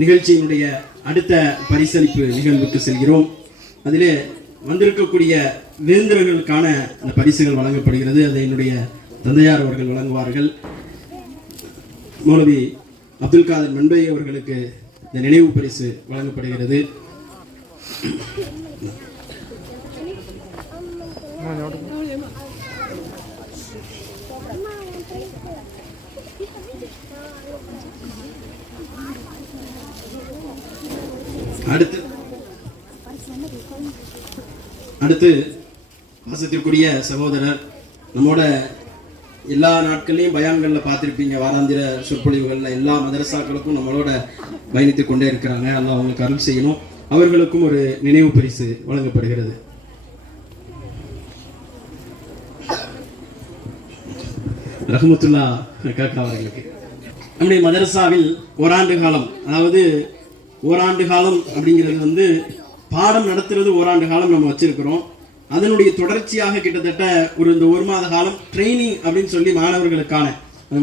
நிகழ்ச்சியினுடைய அடுத்த பரிசளிப்பு நிகழ்வுக்கு செல்கிறோம். அதிலே வந்திருக்கக்கூடிய விருந்தினர்களுக்கான அந்த பரிசுகள் வழங்கப்படுகிறது. அதை என்னுடைய தந்தையார் அவர்கள் வழங்குவார்கள். மௌலவி அப்துல் காதர் மன்பை அவர்களுக்கு இந்த நினைவு பரிசு வழங்கப்படுகிறது. அடுத்து பாசத்திற்குரிய சகோதரர், நம்மோட எல்லா நாட்கள்லையும் பயான்களில் பார்த்துருப்பீங்க, வாராந்திர சொற்பொழிவுகளில் எல்லா மதரசாக்களுக்கும் நம்மளோட பயணித்துக் கொண்டே இருக்கிறாங்க. அல்லாஹ் அவங்களுக்கு அருள் செய்யணும். அவர்களுக்கும் ஒரு நினைவு பரிசு வழங்கப்படுகிறது. ரஹ்மத்துல்லா காக்கா அவர்களுக்கு நம்முடைய மதரசாவில் ஓராண்டு காலம், அதாவது ஓராண்டு காலம் அப்படிங்கிறது பாடம் நடத்துறது ஓராண்டு காலம் நம்ம வச்சிருக்கிறோம். அதனுடைய தொடர்ச்சியாக கிட்டத்தட்ட இந்த ஒரு மாத காலம் ட்ரைனிங் அப்படின்னு சொல்லி மாணவர்களுக்கான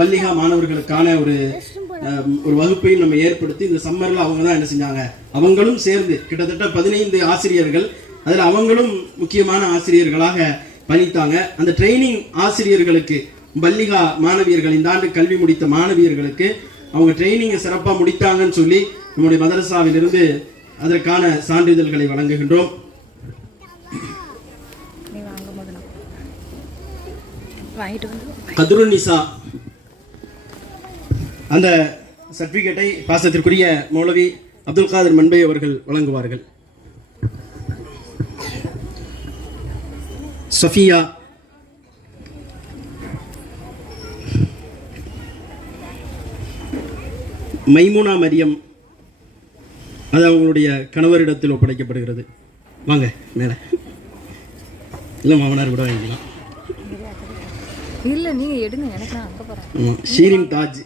பல்லிகா மாணவர்களுக்கான ஒரு வகுப்பையும் நம்ம ஏற்படுத்தி இந்த சம்மர்ல அவங்க தான் என்ன செஞ்சாங்க, அவங்களும் சேர்ந்து கிட்டத்தட்ட 15 ஆசிரியர்கள், அதில் அவங்களும் முக்கியமான ஆசிரியர்களாக பணித்தாங்க. அந்த ட்ரைனிங் ஆசிரியர்களுக்கு பல்லிகா மாணவியர்கள், இந்த ஆண்டு கல்வி முடித்த மாணவியர்களுக்கு அவங்க ட்ரைனிங்கை சிறப்பாக முடித்தாங்கன்னு சொல்லி நம்முடைய மதரசாவிலிருந்து அதற்கான சான்றிதழ்களை வழங்குகின்றோம். கதுருன் நிசா அந்த சர்டிபிகேட்டை பாசத்திற்குரிய மௌலவி அப்துல் காதர் மன்பை அவர்கள் வழங்குவார்கள். சஃபியா மைமுனா மரியம் அது அவங்களுடைய கணவரிடத்தில் ஒப்படைக்கப்படுகிறது. வாங்க மேலே, இல்லை மாமனார் கூட வாங்கிக்கலாம். இல்லை நீங்கள் எடுங்க, எனக்கு நான் அங்கே போகிறேன். ஷீரின் தாஜ்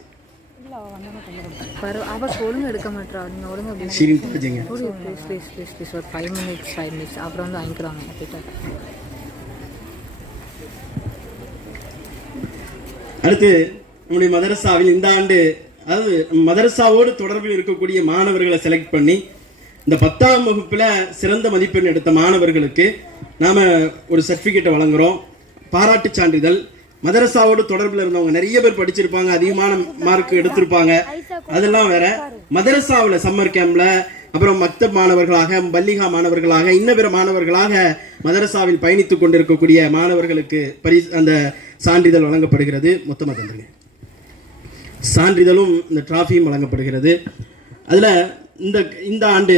அவ ஒழுங்கு எடுக்க மாட்டா, நீங்கள் ஒழுங்கு ஷீரின் தாஜுங்க. ப்ளீஸ் ஒரு 5 மினிட்ஸ் அப்புறம் வாங்கிக்கிறாங்க. அடுத்து நம்முடைய மதரசாவில் இந்த ஆண்டு, அதாவது மதரசாவோடு தொடர்பில் இருக்கக்கூடிய மாணவர்களை செலக்ட் பண்ணி இந்த 10ஆம் வகுப்புல சிறந்த மதிப்பெண் எடுத்த மாணவர்களுக்கு நாம ஒரு சர்டிபிகேட்டை வழங்குறோம். பாராட்டு சான்றிதழ். மதரசாவோடு தொடர்பில் இருந்தவங்க நிறைய பேர் படிச்சிருப்பாங்க, அதிகமான மார்க் எடுத்திருப்பாங்க, அதெல்லாம் வேற. மதரசாவில் சம்மர் கேம்ப்ல, அப்புறம் மக்தப் மாணவர்களாக, பல்லிகா மாணவர்களாக, இன்ன பிற மாணவர்களாக மதரசாவில் பயணித்துக் கொண்டிருக்கக்கூடிய மாணவர்களுக்கு அந்த சான்றிதழ் வழங்கப்படுகிறது. மொத்தமாக தந்துருங்க. சான்றிதழும் இந்த டிராஃபியும் வழங்கப்படுகிறது. அதில் இந்த ஆண்டு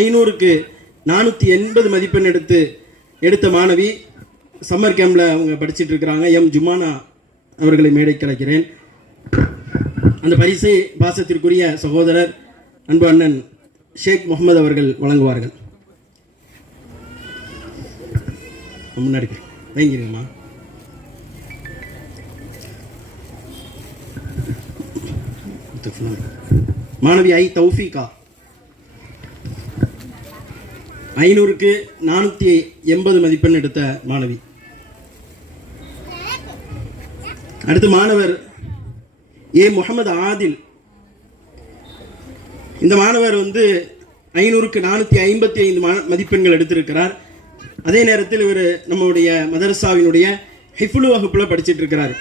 500க்கு 480 மதிப்பெண் எடுத்த மாணவி சம்மர் கேம்ப்ல அவங்க படிச்சுட்டு இருக்கிறாங்க. எம் ஜுமானா அவர்களை மேடைக்கு அழைக்கிறேன். அந்த பரிசை பாசத்திற்குரிய சகோதரர் அன்பு அண்ணன் ஷேக் முகமது அவர்கள் வழங்குவார்கள். முன்னாடி வாங்கிருங்கம்மா. மாணவி ஐ தௌஃபீகா 500க்கு 480 மதிப்பெண் எடுத்த மாணவி. அடுத்து மாணவர் ஏ முகமது ஆதில். இந்த மாணவர் 500க்கு 455 மதிப்பெண்கள் எடுத்திருக்கிறார். அதே நேரத்தில் இவர் நம்முடைய மதரசாவினுடைய ஹிஃபுலு வகுப்புல படிச்சிட்டு இருக்கிறார்.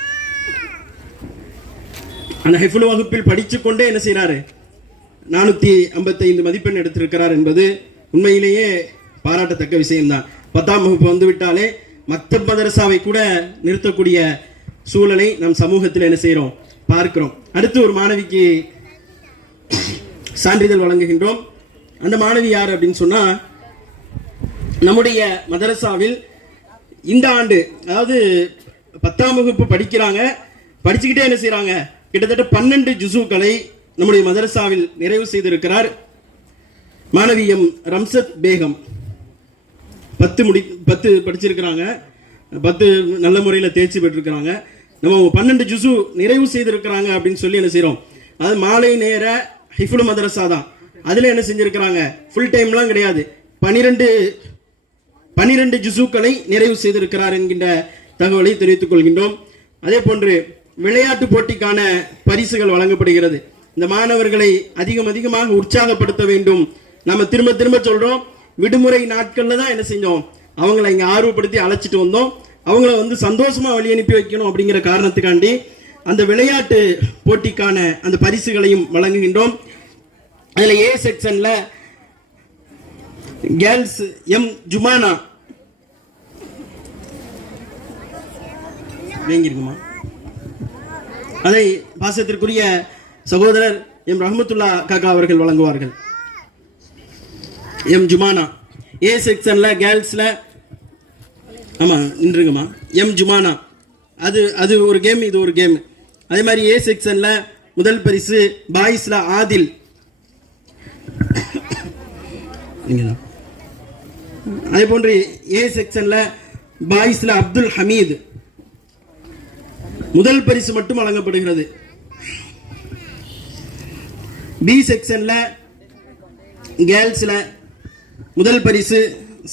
அந்த ஹிஃபுலு வகுப்பில் படிச்சுக்கொண்டே என்ன செய்யறாரு, 455 மதிப்பெண் எடுத்திருக்கிறார் என்பது உண்மையிலேயே பாராட்டத்தக்க விஷயம்தான். 10ஆம் வகுப்பு விட்டாலே மக்தப் மதரசாவை கூட நிறுத்தக்கூடிய சூழலை நம் சமூகத்தில் என்ன செய்யறோம், பார்க்கிறோம். அடுத்து ஒரு மாணவிக்கு சான்றிதழ் வழங்குகின்றோம். அந்த மாணவி யார் அப்படின்னு சொன்னா, நம்முடைய மதரசாவில் இந்த ஆண்டு, அதாவது 10ஆம் வகுப்பு படிக்கிறாங்க, படிச்சுக்கிட்டே என்ன செய்யறாங்க, கிட்டத்தட்ட 12 ஜுசுக்களை நம்முடைய மதரசாவில் நிறைவு செய்திருக்கிறார் மாணவி எம் ரம்சத் பேகம். 10 படிச்சிருக்கிறாங்க, 10 நல்ல முறையில் தேர்ச்சி பெற்றிருக்கிறாங்க. நம்ம 12 ஜுசு நிறைவு செய்திருக்கிறாங்க அப்படின்னு சொல்லி என்ன செய்யறோம், அது மாலை நேர ஹிஃபுல் மதரசா தான். அதுல என்ன செஞ்சிருக்கிறாங்க, ஃபுல் டைம்லாம் கிடையாது, 12 ஜுசுக்களை நிறைவு செய்திருக்கிறார் என்கின்ற தகவலை தெரிவித்துக் கொள்கின்றோம். அதே போன்று விளையாட்டு போட்டிக்கான பரிசுகள் வழங்கப்படுகிறது. இந்த இந்த மாணவர்களை அதிகமாக உற்சாகப்படுத்த வேண்டும். நம்ம திரும்ப திரும்ப சொல்றோம், விடுமுறை நாட்கள்ல தான் என்ன செஞ்சோம், அவங்களை இங்க ஆர்வப்படுத்தி அழைச்சிட்டு வந்தோம். அவங்கள வந்து சந்தோஷமா வழி அனுப்பி வைக்கணும் அப்படிங்கிற காரணத்துக்காண்டி அந்த விளையாட்டு போட்டிக்கான அந்த பரிசுகளையும் வழங்குகின்றோம். அதுல ஏ செக்ஷன்ல கேர்ள்ஸ் எம் ஜுமானா வேங்கிருக்குமா, அதை பாசத்திற்குரிய சகோதரர் எம் ரஹமத்துல்லா காக்கா அவர்கள் வழங்குவார்கள். எம் ஜுமானா ஏ செக்ஷன்ல கேர்ள்ஸ்ல ஆமா நின்றுங்கம்மா, எம் ஜுமானா அது ஒரு கேம், இது ஒரு கேம். அதே மாதிரி ஏ செக்ஷன்ல முதல் பரிசு பாய்ஸ்ல ஆதில், அதே போன்று ஏ செக்ஷன்ல பாய்ஸ்ல அப்துல் ஹமீத். முதல் பரிசு மட்டும் வழங்கப்படுகிறது. பி செக்ஷன்ல கேர்ள்ஸ்ல முதல் பரிசு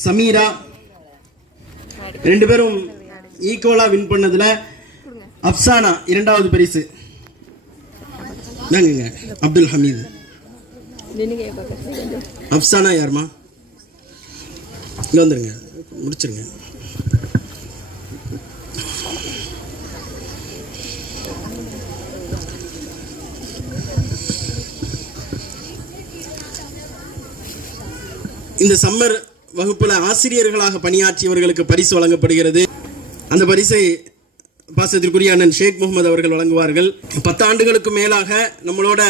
சமீரா. ரெண்டு பேரும் ஈக்குவலா வின் பண்ணதுல அப்சானா இரண்டாவது பரிசு. அப்துல் ஹமீத். அப்சானா யாருமா, இங்க வந்துருங்க, முடிச்சிருங்க. இந்த சம்மர் வகுப்புல ஆசிரியர்களாக பணியாற்றியவர்களுக்கு பரிசு வழங்கப்படுகிறது. அந்த பரிசை பாசத்திற்குரிய அண்ணன் ஷேக் முகமது அவர்கள் வழங்குவார்கள். 10 ஆண்டுகளுக்கு மேலாக நம்மளோட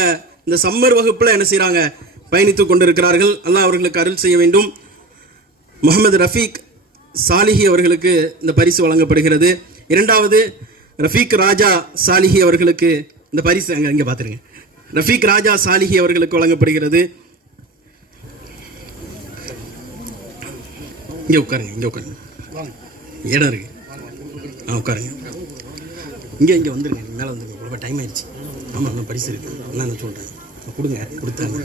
இந்த சம்மர் வகுப்புல என்ன செய்யறாங்க, பயணித்துக் கொண்டிருக்கிறார்கள். அல்லாஹ் அவர்களுக்கு அருள் செய்ய வேண்டும். முகமது ரஃபீக் சாலிஹி அவர்களுக்கு இந்த பரிசு வழங்கப்படுகிறது. இரண்டாவது ரஃபீக் ராஜா சாலிஹி அவர்களுக்கு இந்த பரிசு இங்க பாத்துருங்க, ரஃபீக் ராஜா சாலிஹி அவர்களுக்கு வழங்கப்படுகிறது. இங்கே உட்காருங்க, இங்கே உட்காருங்க, இடம் இருக்கு, உட்காருங்க. இங்கே வந்துருங்க, மேலே வந்துருங்க, ரொம்ப டைம் ஆயிடுச்சு. ஆமாம், இன்னும் பரிசு இருக்கு, நான் சொல்கிறேன், கொடுங்க, கொடுத்தாங்க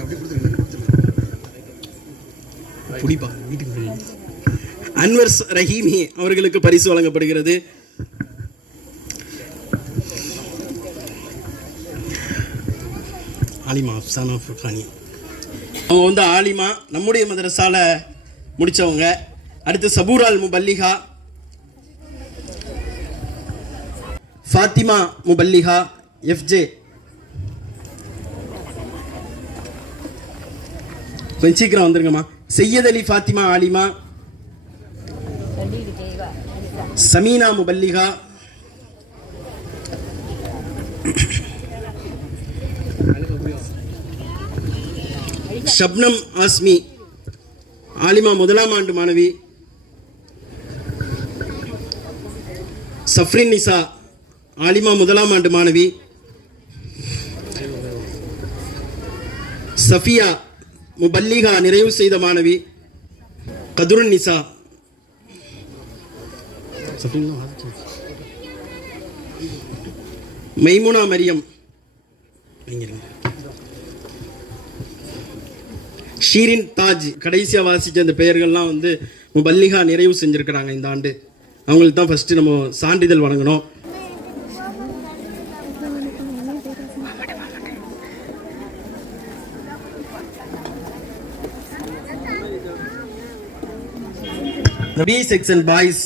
குடிப்பா வீட்டுக்கு. அன்வர் ரஹீமி அவர்களுக்கு பரிசு வழங்கப்படுகிறது. ஆலிமா அப்சானா ஃபுர்கானி, அவங்க வந்து ஆலிமா நம்முடைய மதரசால முடிச்சவங்க. அடுத்து சபூரால் முபல்லிகா, ஃபாத்திமா முபல்லிகா எஃப்ஜே. கொஞ்சம் சீக்கிரம் வந்துருங்கம்மா. சையத் அலி ஃபாத்திமா ஆலிமா, சமீனா முபல்லிகா, ஷப்னம் ஆஸ்மி ஆலிமா முதலாம் ஆண்டு மாணவி, சஃப்ரின் நிசா ஆலிமா முதலாம் ஆண்டு மாணவி, சஃபியா முபல்லிகா நிறைவு செய்த மாணவி, கதுருன் நிசா, மைமுனா மரியம், ஷீரின் தாஜ். கடைசியா வாசிச்ச அந்த பெயர்கள்லாம் வந்து முபல்லிகா நிறைவு செஞ்சிருக்கிறாங்க இந்த ஆண்டு. அவங்களுக்கு தான் ஃபர்ஸ்ட் நம்ம சான்றிதழ் வழங்கணும். பி செக்ஷன் பாய்ஸ்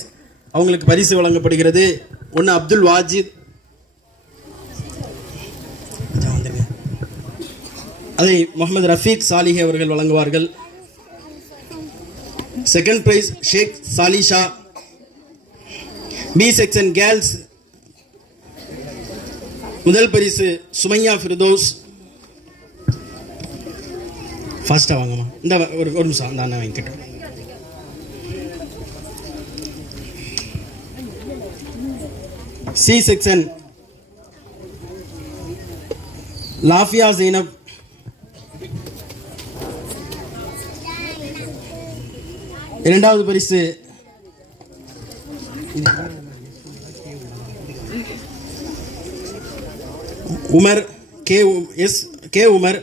அவங்களுக்கு பரிசு வழங்கப்படுகிறது. ஒன்னு அப்துல் வாஜித், அதை முகமது ரஃபீக் சாலிஹி அவர்கள் வழங்குவார்கள். செகண்ட் பிரைஸ் ஷேக் சாலிஷா. பி செக்ஷன் கேர்ள்ஸ் முதல் பரிசு சுமையா ஃபிர்தோஸ். ஃபாஸ்டா வாங்கம்மா, இந்த ஒரு நிமிஷம் அந்த அண்ணன் வாங்கிக்கிட்டோம். C section Lafiya Zainab. இரண்டாவது பரிசு உமர் கே உமர்.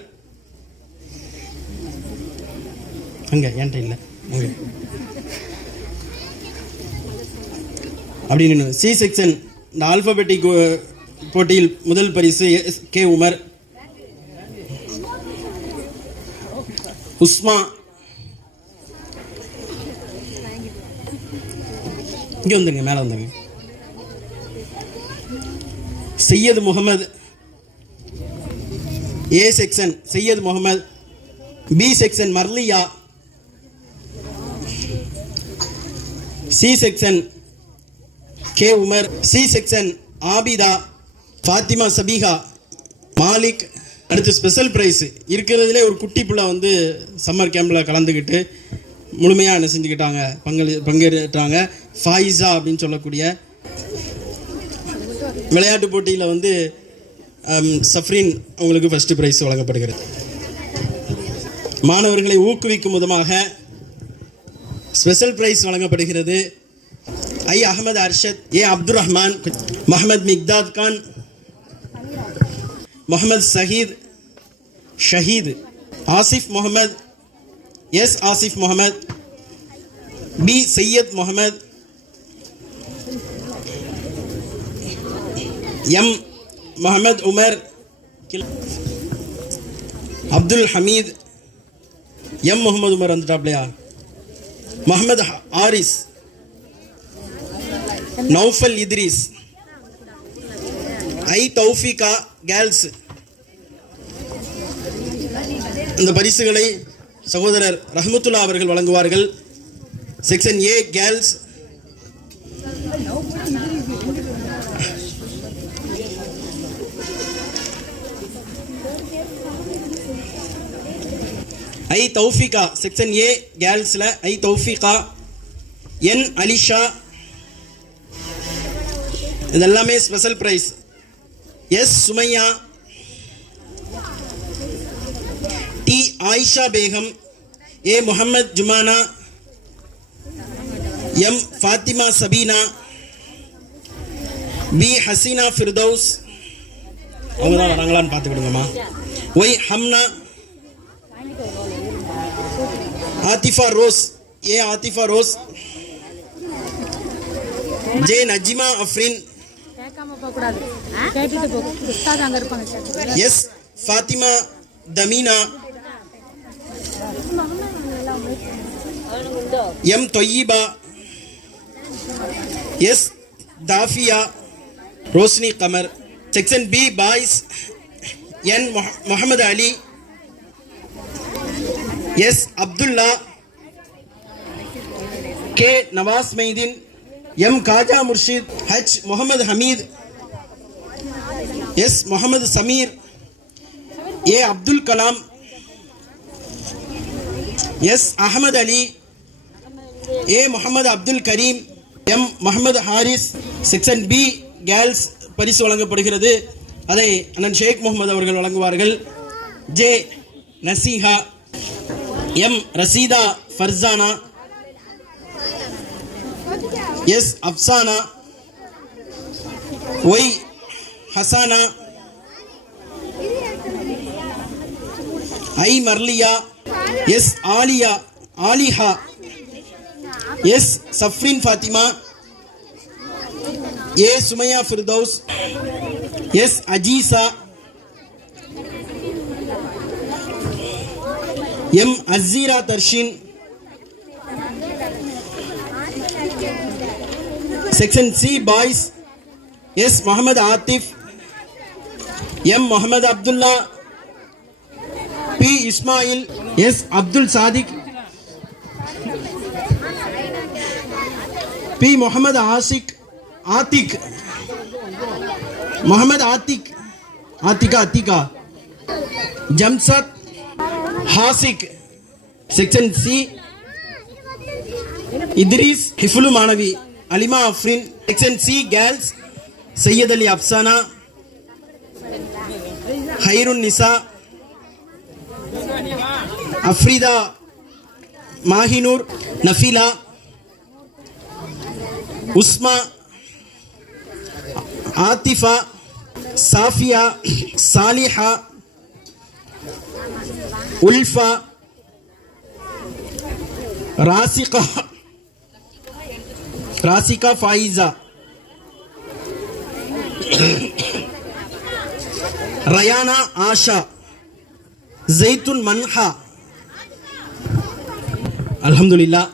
அங்க என்கிட்ட இல்லை அப்படின்னு. சி செக்ஷன் இந்த ஆல்பபெட்டிக் போட்டியில் முதல் பரிசு கே உமர். உஸ்மா, இங்கே வந்துங்க, மேலே வந்துங்க. Syed Mohammed, A section Syed Mohammed. B section Marliya. C section K Umar. C section Abida, Fathima Sabiha, Malik. அடுத்து ஸ்பெஷல் ப்ரைஸ் இருக்கிறதுலே ஒரு குட்டி பிள்ளை வந்து சம்மர் கேம்பில் கலந்துக்கிட்டு முழுமையாக என்ன செஞ்சுக்கிட்டாங்க, பங்கேற்றாங்க. ஃபாயிஸா அப்படின்னு சொல்லக்கூடிய விளையாட்டு போட்டியில் வந்து சஃப்ரின் அவங்களுக்கு ஃபர்ஸ்ட் ப்ரைஸ் வழங்கப்படுகிறது. மாணவர்களை ஊக்குவிக்கும் விதமாக ஸ்பெஷல் ப்ரைஸ் வழங்கப்படுகிறது. I Ahmed Arshad, A Abdul Rahman, Mohammed Miqdad Khan, Mohammed Shahid, Asif Mohammed, S Asif Mohammed, B Syed Mohammed, M Mohammed Umar, Abdul Hameed, M Mohammed Umar வந்துட்டாப்லையா, முகமது ஆரிஸ், நௌஃபல் இத்ரீஸ், ஐ தௌஃபிகா கேர்ள்ஸ். இந்த பரிசுகளை சகோதரர் ரஹ்மத்துல்லா அவர்கள் வழங்குவார்கள். Section A girls, I Thoufiqa. Section A கேர்ள்ஸில் ஐ தௌஃபிகா, என் அலிஷா. இதெல்லாமே special prize. S Sumaiya, T Ayesha Begum, A Mohammed Jumana, M Fathima Sabena, B Haseena Firdous. அவங்க தான் வராங்களான்னு பார்த்துக்கிடுங்கம்மா. Y Hamna, Athifa Rose, A Athifa Rose, J Najima Afrin, S Fathima Thamina, M Thoyyiba, S Thafiya, Roshni Qamar. Section B boys, N Mohammed Ali, S Abdullah, K Nawaz Maideen, M Khaja Murshid, H Mohammed Hameed, S Mohammed Sameer, A Abdul Kalam, S Ahmed Ali, A Mohammed Abdul Kareem, M Mohammed Haris. Section B girls பரிசு வழங்கப்படுகிறது. அதை அண்ணன் ஷேக் முகமது அவர்கள் வழங்குவார்கள். J Naseeha, M Rasheeda Farsana, S Afsana, Y Hasana, I Marliya, S Aliha, S Safrin Fathima, A Sumaiya Firdous, S Azeeza, M Azeera Tharshin. Section C boys, S Mohammed Athif, M Mohammed Abdullah, B Ismail, S Abdul Sadiq, B Mohammed Athiq, Mohammed Athiqa, Jamshad Hasik. Section C Idris ஹிஃபுலு மாணவி, Alima Afrin. Section C girls, Syed Ali Afsana, Hairun Nisa, Afritha Mahinoor, Nafeela, Uzma, Athifa, Safiya, Saliha, Ulfa, ராசிகா ஃபாயிஸா, ரயானா Asha, ஜெய்துன் மன்ஹா, அல்ஹம்துலில்லாஹ்